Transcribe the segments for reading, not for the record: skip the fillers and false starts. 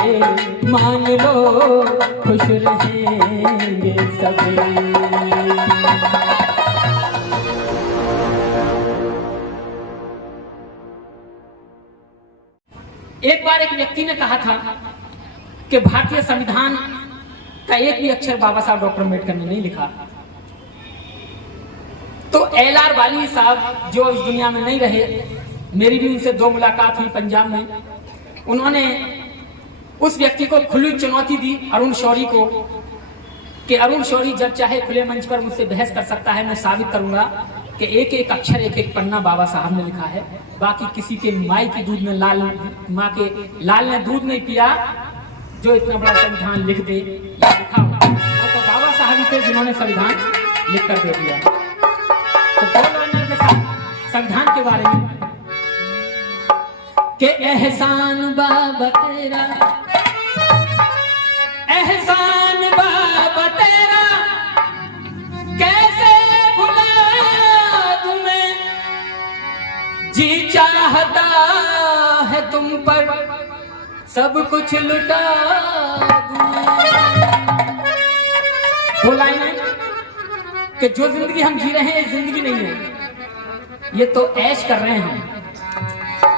मान लो खुश रहेंगे सभी। एक बार एक व्यक्ति ने कहा था कि भारतीय संविधान का एक भी अक्षर बाबा साहब डॉक्टर अम्बेडकर ने नहीं लिखा। तो LR वाली साहब जो इस दुनिया में नहीं रहे, मेरी भी उनसे 2 मुलाकात हुई पंजाब में। उन्होंने उस व्यक्ति को खुली चुनौती दी अरुण शौरी को कि अरुण शौरी जब चाहे खुले मंच पर मुझसे बहस कर सकता है, मैं साबित करूंगा कि एक एक अक्षर एक एक पन्ना बाबा साहब ने लिखा है। बाकी किसी के माई की दूध में माँ के लाल ने दूध नहीं पिया जो इतना बड़ा संविधान लिख दे या लिखा हो। तो बाबा साहब ही थे जिन्होंने संविधान लिख कर दे दिया। तो बोलो के साथ संविधान के बारे में कि एहसान बाबा तेरा, एहसान बाबा तेरा कैसे भुला दूं मैं, जी चाहता है तुम पर सब कुछ लुटा दूं। दो लाइनें कि जो जिंदगी हम जी रहे हैं ये जिंदगी नहीं है, ये तो ऐश कर रहे हैं हम।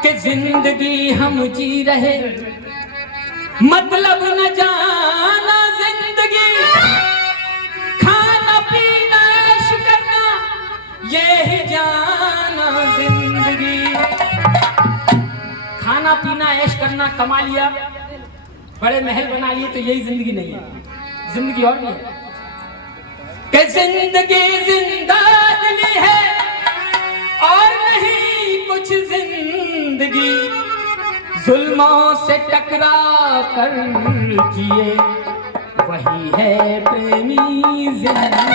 कि जिंदगी हम जी रहे मतलब न जाना जिंदगी, खाना पीना ऐश करना ये ही जाना जिंदगी। खाना पीना ऐश करना कमा लिया, बड़े महल बना लिए, तो यही जिंदगी नहीं है, जिंदगी और नहीं है। कि जिंदगी जिंदादिली है और नहीं कुछ जिंदगी, जुल्मों से टकरा कर जिए वही है प्रेमी जिंदगी।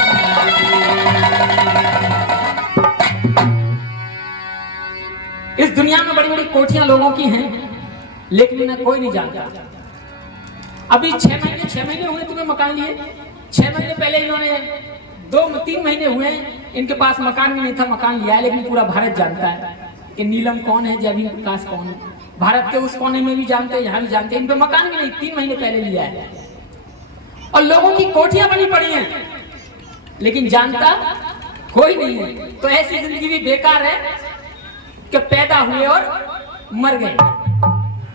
इस दुनिया में बड़ी बड़ी कोठियां लोगों की हैं, लेकिन इन्हें कोई नहीं जानता। अभी 6 महीने हुए तुम्हें मकान लिए, 6 महीने पहले इन्होंने 2-3 महीने हुए इनके पास मकान भी नहीं था, मकान लिया है। लेकिन पूरा भारत जानता है कि नीलम कौन है, जयवीन प्रकाश कौन है। भारत के उस कोने में भी जानते हैं, यहाँ भी जानते हैं। इन पे मकान भी नहीं, 3 महीने पहले लिया है। और लोगों की कोठियां बनी पड़ी हैं, लेकिन जानता कोई नहीं है। तो ऐसी जिंदगी भी बेकार है कि पैदा हुए और मर गए।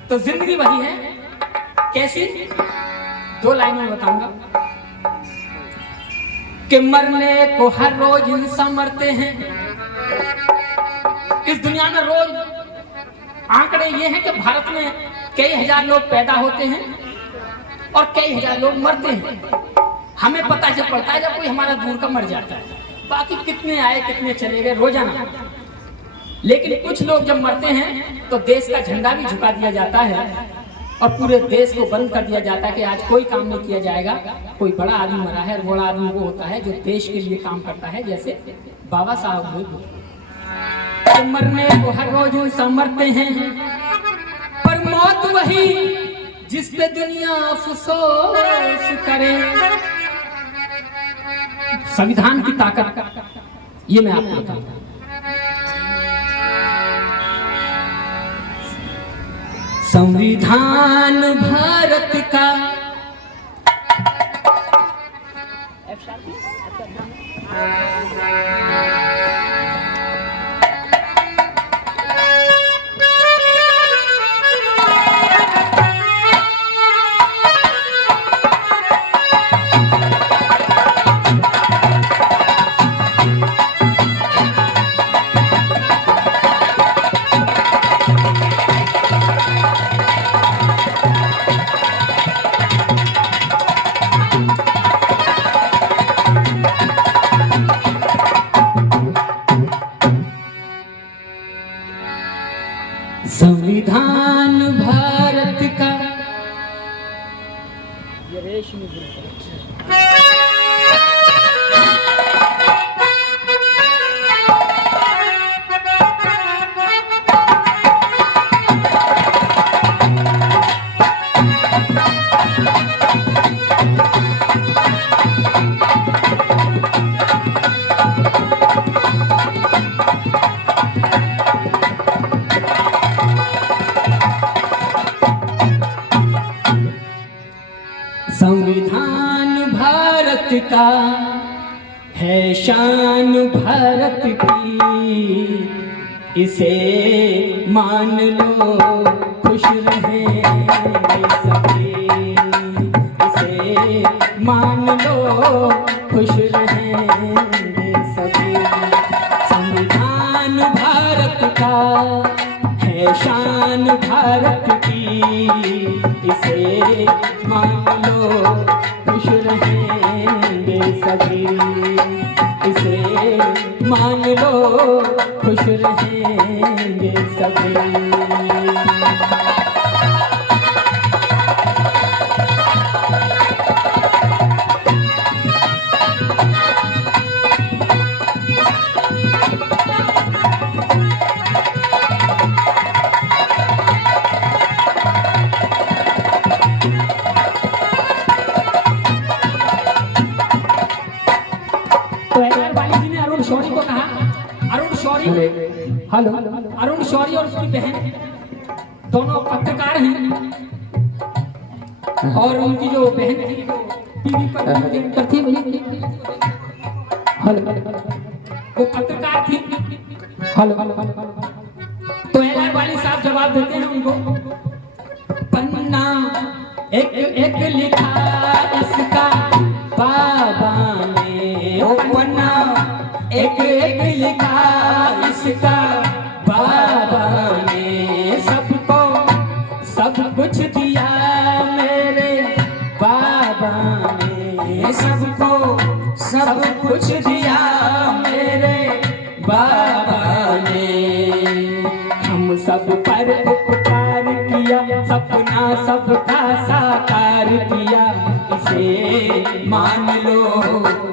तो जिंदगी वही है, कैसी? 2 लाइनों में बताऊंगा कि मरने को हर रोज इंसान मरते हैं। इस दुनिया में रोज आंकड़े ये हैं कि भारत में कई हजार लोग पैदा होते हैं और कई हजार लोग मरते हैं। हमें पता जब पड़ता है जब कोई हमारा दूर का मर जाता है, बाकी कितने आए कितने चले गए रोजाना। लेकिन कुछ लोग जब मरते हैं तो देश का झंडा भी झुका दिया जाता है और पूरे देश को बंद कर दिया जाता है कि आज कोई काम नहीं किया जाएगा। कोई बड़ा आदमी मरा है, और बड़ा आदमी वो होता है जो देश के लिए काम करता है, जैसे बाबा साहब हुए। तो मरने को हर रोज इंसान मरते हैं, पर मौत वही जिस पे दुनिया अफसोस करे। संविधान की ताकत ये मैं आपको बताऊंगा। संविधान भारत का संविधान भारत का ये रेशमी का है शान भारत की, इसे मान लो खुश रहेंगे सभी, इसे मान लो खुश रहेंगे सभी। संविधान भारत का है शान भारत की, इसे मान लो खुश रहेंगे सभी, इसे मान लो खुश रहेंगे सभी। हेलो, अरुण शौरी और उसकी बहन दोनों पत्रकार हैं, और उनकी जो बहन थी वो टीवी पर एंकर थी, हेलो, वो पत्रकार थी। हेलो, तो एलआर वाली साहब जवाब देते हैं उनको, पन्ना एक एक लिखा इसका बाबा ने, ओ पन्ना एक एक लिखा इसका बाबा ने, सबको सब कुछ दिया मेरे बाबा ने, सबको सब कुछ दिया मेरे बाबा ने। हम सब पर उपकार किया, सपना सबका साकार किया, इसे मान लो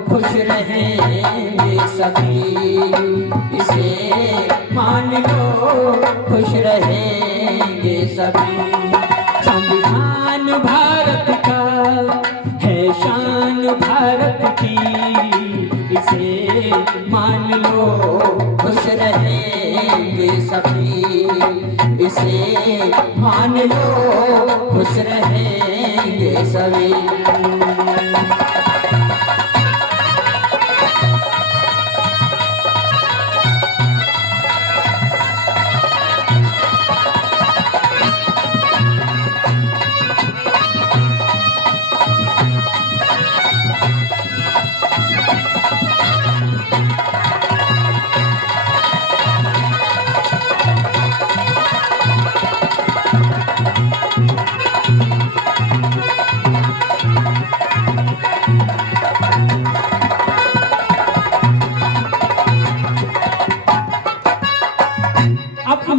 खुश रहेंगे सभी, इसे मान लो खुश रहेंगे सभी। संविधान भारत का है शान भारत की, इसे मान लो खुश रहेंगे सभी, इसे मान लो खुश रहेंगे सभी।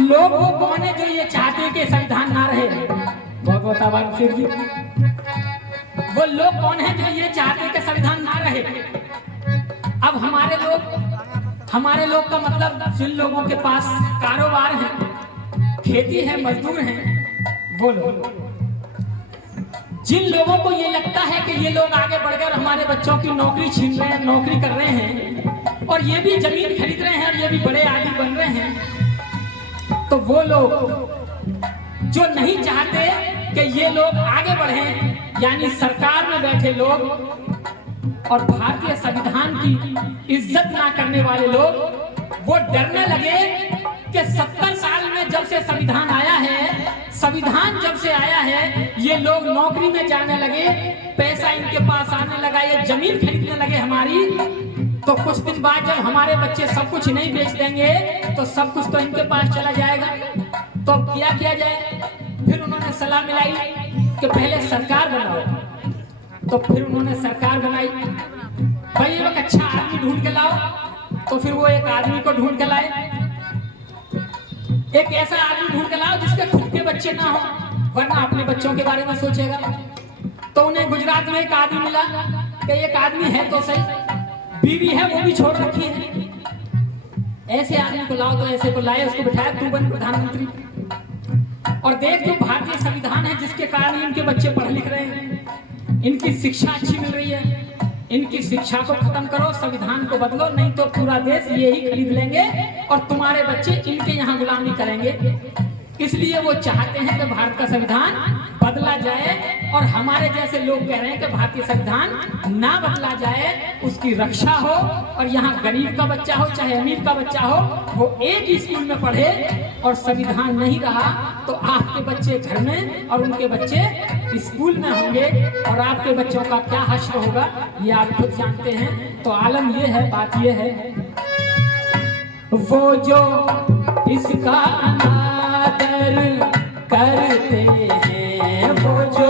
लोग वो कौन है जो ये चाहते हैं कि संविधान ना रहे? बहुत बहुत आभार शेर जी। वो लोग कौन है जो ये चाहते हैं कि संविधान ना रहे? अब हमारे लोग का मतलब जिन लोगों के पास कारोबार है, खेती है, मजदूर हैं, वो लोग। जिन लोगों को ये लगता है कि ये लोग आगे बढ़कर हमारे बच्चों की नौकरी छीन रहे हैं, नौकरी कर रहे हैं, और ये भी जमीन खरीद रहे हैं, और ये भी बड़े आदमी बन रहे हैं, तो वो लोग जो नहीं चाहते कि ये लोग आगे बढ़ें, यानी सरकार में बैठे लोग और भारतीय संविधान की इज्जत ना करने वाले लोग, वो डरने लगे कि 70 साल में जब से संविधान आया है, संविधान जब से आया है, ये लोग नौकरी में जाने लगे, पैसा इनके पास आने लगा, ये जमीन खरीदने लगे हमारी, तो कुछ दिन बाद जब हमारे बच्चे सब कुछ नहीं बेच देंगे तो सब कुछ तो इनके पास चला जाएगा। तो क्या किया जाए? फिर उन्होंने सलाह मिलाई कि पहले सरकार बनाओ। तो फिर उन्होंने सरकार बनाई। भाई एक अच्छा आदमी ढूंढ के लाओ। तो फिर वो एक आदमी को ढूंढ के लाए, एक ऐसा आदमी ढूंढ के लाओ जिसके खुद के बच्चे ना हो, वरना अपने बच्चों के बारे में सोचेगा। तो उन्हें गुजरात में एक आदमी मिला कि एक आदमी है तो सही, बीवी है वो भी छोड़ रखी है, ऐसे आदमी को लाओ। तो ऐसे को लाए, उसको बिठाया, तू बन प्रधानमंत्री, और देख जो भारतीय संविधान है जिसके कारण इनके बच्चे पढ़ लिख रहे हैं, इनकी शिक्षा अच्छी मिल रही है, इनकी शिक्षा को खत्म करो, संविधान को बदलो, नहीं तो पूरा देश यही खरीद लेंगे और तुम्हारे बच्चे इनके यहाँ गुलामी करेंगे। इसलिए वो चाहते हैं कि भारत का संविधान बदला जाए और हमारे जैसे लोग कह रहे हैं कि भारतीय संविधान ना बदला जाए, उसकी रक्षा हो, और यहाँ गरीब का बच्चा हो चाहे अमीर का बच्चा हो वो एक ही स्कूल में पढ़े, और संविधान नहीं रहा तो आपके बच्चे घर में और उनके बच्चे स्कूल में होंगे, और आपके बच्चों का क्या हश्र होगा ये आप खुद जानते हैं। तो आलम ये है, बात ये है, वो जो इसका अनादर करते हैं, वो जो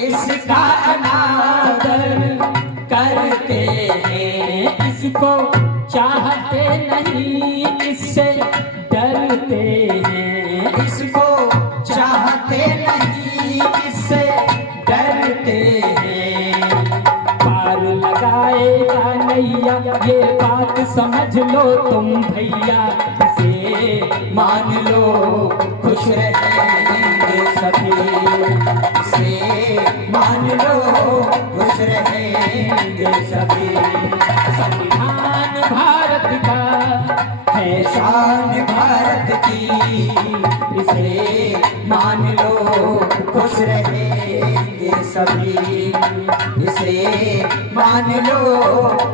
इसका अनादर करते हैं, इसको चाहते नहीं इससे डरते हैं, इसको चाहते नहीं इससे डरते हैं। पार लगाएगा नैया ये बात समझ लो तुम भैया, इसे मान लो खुश रहेंगे सभी, इसे मान लो खुश रहेंगे सभी। संविधान भारत का है शान भारत की, इसे मान लो खुश रहेंगे सभी, इसे मान लो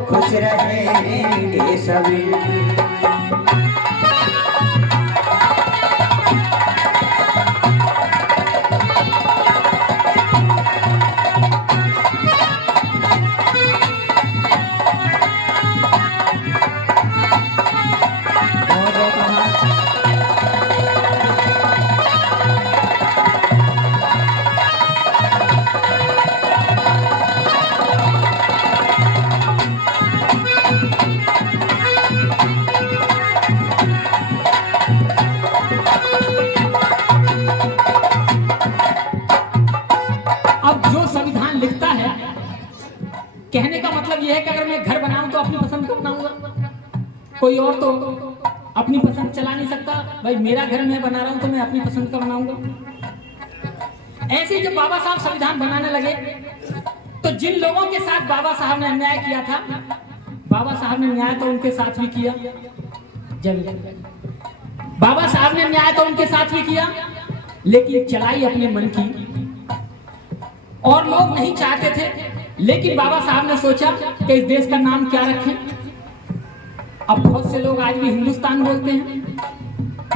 खुश रहेंगे सभी। कहने का मतलब यह है कि अगर मैं घर बनाऊं तो अपनी पसंद का बनाऊंगा, कोई और तो अपनी पसंद चला नहीं सकता। भाई मेरा घर मैं बना रहा हूं तो मैं अपनी पसंद का बनाऊंगा। ऐसे ही जब बाबा साहब संविधान बनाने लगे तो जिन लोगों के साथ बाबा साहब ने अन्याय किया था, बाबा साहब ने न्याय तो उनके साथ भी किया, बाबा साहब ने न्याय तो उनके साथ भी किया, लेकिन चलाई अपने मन की, और लोग नहीं चाहते थे। लेकिन बाबा साहब ने सोचा कि इस देश का नाम क्या रखें। अब बहुत से लोग आज भी हिंदुस्तान बोलते हैं,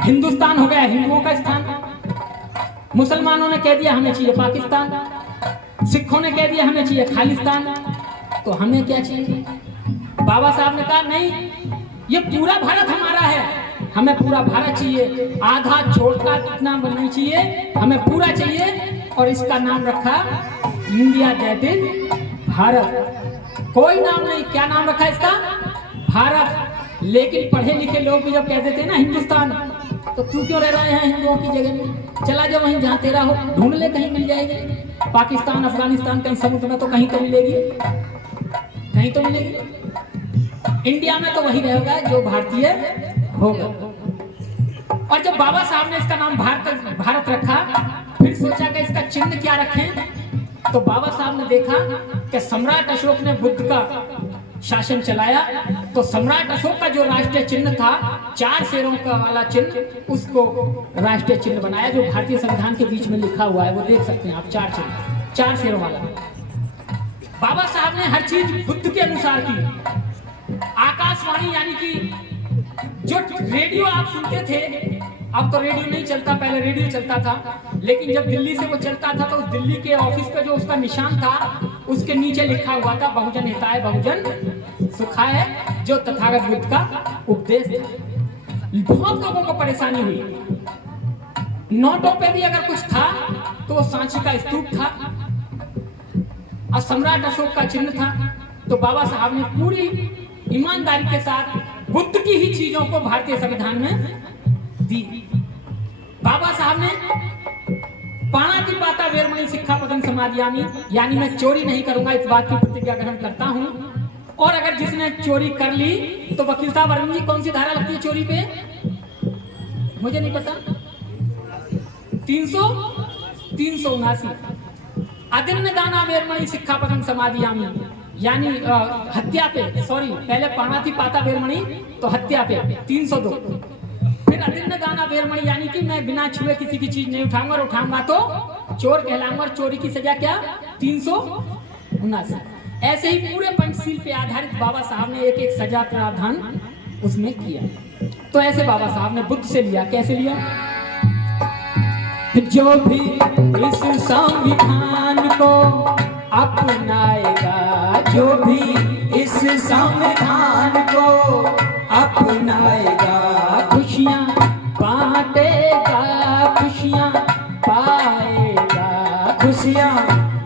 हिंदुस्तान हो गया हिंदुओं का स्थान। मुसलमानों ने कह दिया हमें चाहिए पाकिस्तान, सिखों ने कह दिया हमें चाहिए खालिस्तान, तो हमें क्या चाहिए? बाबा साहब ने कहा नहीं, ये पूरा भारत हमारा है, हमें पूरा भारत चाहिए, आधा छोटा नाम बनना चाहिए, हमें पूरा चाहिए। और इसका नाम रखा इंडिया, दैट इज भारत। कोई नाम नहीं, क्या नाम रखा इसका? भारत। लेकिन पढ़े लिखे लोग भी जब कह देते हैं ना हिंदुस्तान, तो तू क्यों रह रहा है हिंदुओं की जगह में? चला जाओ वहीं जहां तेरा हो, ढूंढ ले, कहीं मिल जाएगी। पाकिस्तान, अफगानिस्तान, कहीं समुद्र में तो कहीं तो मिलेगी, कहीं तो मिलेगी। इंडिया में तो वही रहेगा जो भारतीय होगा। और जब बाबा साहब ने इसका नाम भारत रखा, फिर सोचा कि इसका चिन्ह क्या रखें। तो बाबा साहब ने देखा कि सम्राट अशोक ने बुद्ध का शासन चलाया, तो सम्राट अशोक का जो राष्ट्रीय चिन्ह था 4 शेरों का वाला चिन्ह, उसको राष्ट्रीय चिन्ह बनाया, जो भारतीय संविधान के बीच में लिखा हुआ है, वो देख सकते हैं आप, 4 चिन्ह, 4 शेरों वाला। बाबा साहब ने हर चीज बुद्ध के अनुसार की। आकाशवाणी यानी कि जो रेडियो आप सुनते थे, अब तो रेडियो नहीं चलता, पहले रेडियो चलता था, लेकिन जब दिल्ली से वो चलता था तो उस दिल्ली के ऑफिस पे जो उसका निशान था, उसके नीचे लिखा हुआ था बहुजन हिताय बहुजन सुखाय, जो तथागत बुद्ध का उपदेश था। बहुत लोगों को परेशानी हुई। नोटों पे भी अगर कुछ था तो वो सांची का स्तूप था और सम्राट अशोक का चिन्ह था। तो बाबा साहब ने पूरी ईमानदारी के साथ बुद्ध की ही चीजों को भारतीय संविधान में दी। बाबा साहब ने पाणातिपाता वेरमणि सिक्खापदं समादियामि, यानी मैं चोरी नहीं करूंगा, इस बात की प्रतिज्ञा ग्रहण करता हूं। और अगर जिसने चोरी कर ली तो वकील साहब अरविंद जी कौन सी धारा लगती है चोरी पे? मुझे नहीं पता। 379 अदिन्नदाना वेरमणि सिक्खापदं समादियामि, यानी हत्या पे, सॉरी पहले पाणातिपाता वेरमणि तो हत्या पे 302, फिर अदिन्नदाना वेरमणि यानी कि मैं बिना छुए किसी की चीज नहीं उठाऊंगा, और उठाऊंगा तो चोर कहलाऊंगा, और चोरी की सजा क्या? 379। ऐसे ही पूरे पंचशील पे आधारित बाबा साहब ने एक एक सजा प्रावधान उसमें किया। तो ऐसे बाबा साहब ने बुद्ध से लिया। कैसे लिया? जो भी इस संविधान को अपनाएगा, जो भी इस संविधान को अपनाएगा, खुशियाँ बांटेगा, खुशियाँ पाएगा, खुशियाँ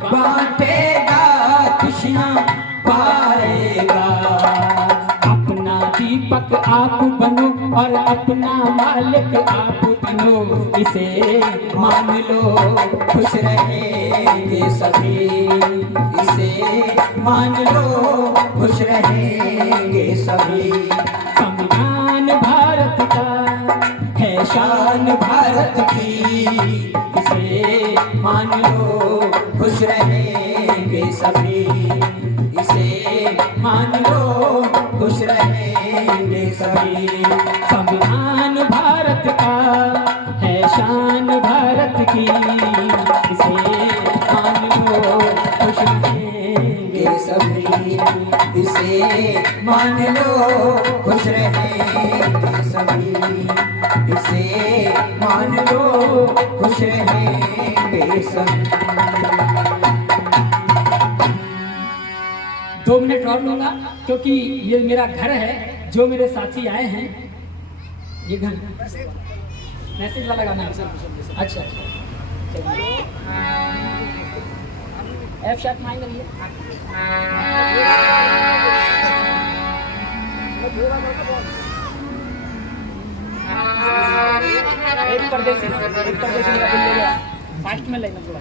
बांटेगा, खुशियाँ पाएगा। अपना दीपक आप बनो और अपना मालिक आप बनो, इसे मान लो खुश रहेंगे सभी, इसे मान लो खुश रहेंगे सभी। संविधान भारत का है शान भारत की, इसे मान लो खुश रहेंगे सभी, इसे मान लो खुश रहेंगे सभी। संविधान भारत का है शान भारत की, इसे मान लो खुश रहेंगे सभी, इसे मान लो खुश रहेंगे सभी, इसे मान लो खुश रहेंगे सभी। 2 मिनट और लूंगा क्योंकि ये मेरा घर है। जो मेरे साथी आए हैं, ये घर मैसेज वाला गाना है। अच्छा एफ शार्प माइनर है। एक परदेसी मेरा दिल ले गया। फास्ट में लेना थोड़ा।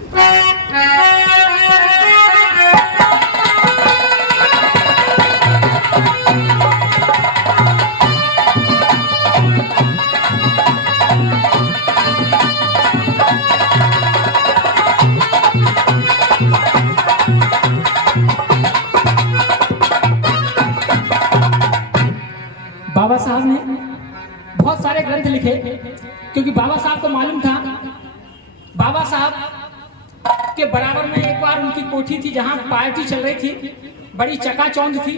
बाबा साहब ने बहुत सारे ग्रंथ लिखे क्योंकि बाबा साहब को मालूम था। बाबा साहब के बराबर में एक बार उनकी कोठी थी जहां पार्टी चल रही थी, बड़ी चकाचौंध थी।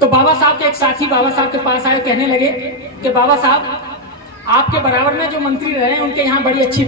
तो बाबा साहब के एक साथी बाबा साहब के पास आए, कहने लगे कि बाबा साहब आपके बराबर में जो मंत्री रहे हैं उनके यहाँ बड़ी अच्छी